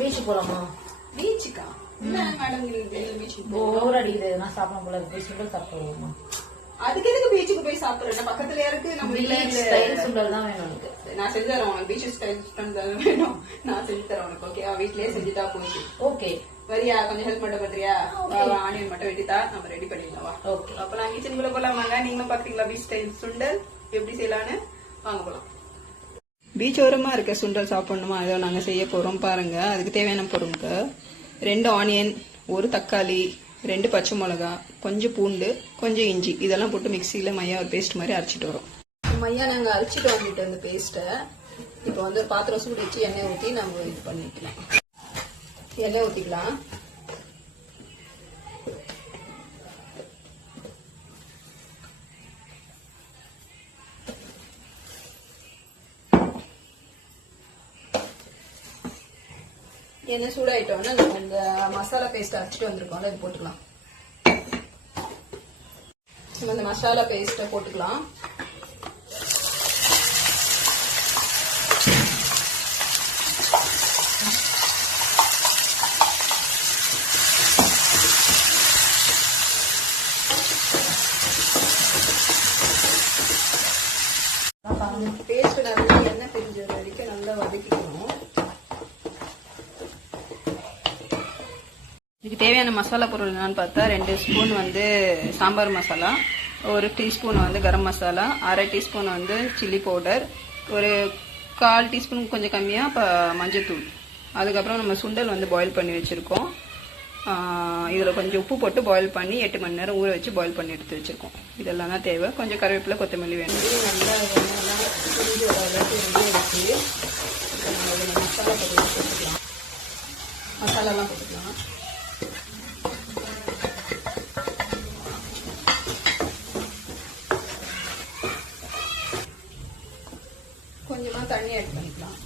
Beach போலாமா? பீச்சுக்கா? Madam பீச்சுக்கு போர் அடிக்குது. நான் சாப்பிட போல போய் சுண்டல் சாப்பிடுவோமா? அதுக்கு எதுக்கு பீச்சுக்கு போய் சாப்பிடுறேன்? பக்கத்துல இருக்கு. நம்ம வீட்டுல சுண்டல் தான் வேணும் எனக்கு. நான் செஞ்சு தரேன் உனக்கு. பீச் ஸ்டைல் சுண்டல் வேணும், நான் செஞ்சு தரேன் உனக்கு. ஓகேவா? வீட்லயே செஞ்சுட்டா போயிடுச்சு. ஓகே வரியா? கொஞ்சம் ஹெல்ப் மட்டும் பண்றியா? ஆனியன் மட்டும் வெட்டித்தா, நம்ம ரெடி பண்ணிடலாம். ஓகே. அப்ப நான் கிச்சனுக்குள்ள போலாமாங்க? நீங்களும் பாக்குறீங்களா பீச் ஸ்டைல் சுண்டல் எப்படி செய்யலான்னு? வாங்க போலாம். பீச் ஓரமா இருக்க சுண்டல் சாப்பிடணுமா? ஏதோ நாங்க செய்ய போறோம் பாருங்க. அதுக்கு தேவையான பொருளுக்கு 2 ஆனியன், 1 தக்காளி, 2 பச்சை மிளகா, கொஞ்சம் பூண்டு, கொஞ்சம் இஞ்சி, இதெல்லாம் போட்டு மிக்சியில மையா ஒரு பேஸ்ட் மாதிரி அரைச்சிட்டு வரோம். மையா நாங்க அரைச்சிட்டு வந்துட்டு இந்த பேஸ்ட்டை இப்போ வந்து ஒரு பாத்திரம் சூடு வச்சு எண்ணெய் ஊற்றி நம்ம இது பண்ணிக்கலாம். எண்ணெய் ஊற்றிக்கலாம். எண்ணெய் சூடாயிட்டோன்னா நம்ம இந்த மசாலா பேஸ்ட் அரைச்சிட்டு வந்திருக்கோம், அது போட்டுக்கலாம். நம்ம இந்த மசாலா பேஸ்ட்டை போட்டுக்கலாம். பேஸ்ட் நல்லா எண்ணெய் பிரிஞ்ச வரைக்கும் நல்லா வதக்கிக்கணும். இதுக்கு தேவையான மசாலா பொருள் என்னன்னு பார்த்தா 2 ஸ்பூன் வந்து சாம்பார் மசாலா, 1 டீஸ்பூன் வந்து கரம் மசாலா, 1/2 டீஸ்பூன் வந்து சில்லி பவுடர், ஒரு 1/4 டீஸ்பூன் கொஞ்சம் கம்மியாக மஞ்சத்தூள். அதுக்கப்புறம் நம்ம சுண்டல் வந்து பாயில் பண்ணி வச்சுருக்கோம். இதில் கொஞ்சம் உப்பு போட்டு பாயில் பண்ணி 8 மணி நேரம் ஊற வச்சு பாயில் பண்ணி எடுத்து வச்சுருக்கோம். இதெல்லாம் தான் தேவை. கொஞ்சம் கருவேப்பிலை, கொத்தமல்லி வேணும். நல்லா புரிஞ்சு வர அளவுக்கு ரெடி ஆகிடுச்சு. மசாலாலாம் போட்டுக்கலாம். கொஞ்சமா தண்ணி ஆட் பண்ணிக்கலாம்.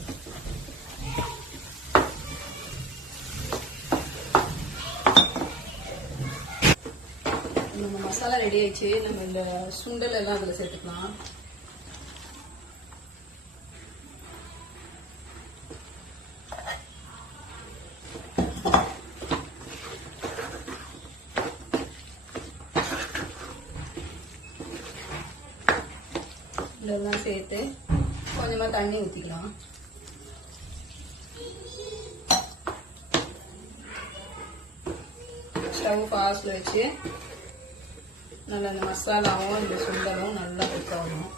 நம்ம மசாலா ரெடி ஆயிடுச்சு. நம்ம இந்த சுண்டல் எல்லாம் அதுல சேர்த்துக்கலாம். இதெல்லாம் சேர்த்து கொஞ்சமா தண்ணி ஊற்றிக்கலாம். ஸ்டவ் ஃபாஸ்ட்ல வச்சு நல்லா இந்த மசாலாவும் இந்த சுண்டலும் நல்லா குக் ஆகணும்.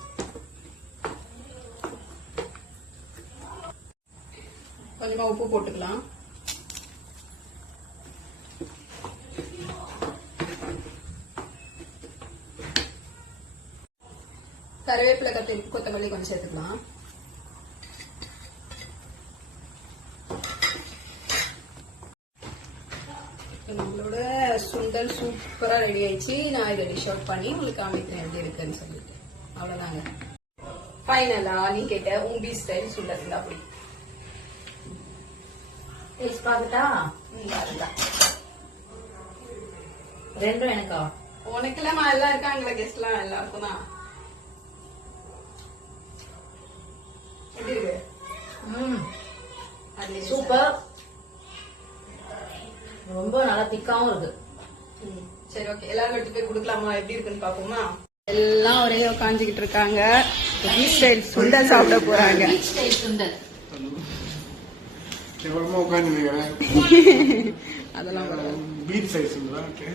கொஞ்சமா உப்பு போட்டுக்கலாம். கருவேப்பிலை, கொத்தமல்லி கொஞ்சம் சேர்த்துக்கலாம். நம்மளோட சுண்டல் சூப்பரா ரெடி ஆயிடுச்சு. நான் இதை டிஷ் அவுட் பண்ணி உங்களுக்கு காமிக்கிறேன் எப்படி இருக்குன்னு சொல்லிட்டு. அவ்வளவுதாங்க. ஃபைனலா நீ கேட்ட உன் பீச் ஸ்டைல் சுண்டல் அப்படி பாக்கட்டா? பாருங்க. 2 எனக்கா? உனக்கு எல்லாம் எல்லாம் இருக்காங்களா? கெஸ்ட் எல்லாம் எல்லாருக்கும் தான். எப்படி இருக்கு? சூப்பர். ரொம்ப நல்லா திக்காவும் இருக்கு. சரி, ஓகே. எல்லாரும் எடுத்து போய் கொடுக்கலாமா? எப்படி இருக்குன்னு பாப்போமா? எல்லாம் ஒரே உட்காந்துக்கிட்டு இருக்காங்க. பீச் ஸ்டைல் சுண்டல் சாப்பிட போறாங்க. பீச் ஸ்டைல் சுண்டல் கேவலமா உட்காந்து அதெல்லாம் பீச் ஸ்டைல் சுண்டல். ஓகே.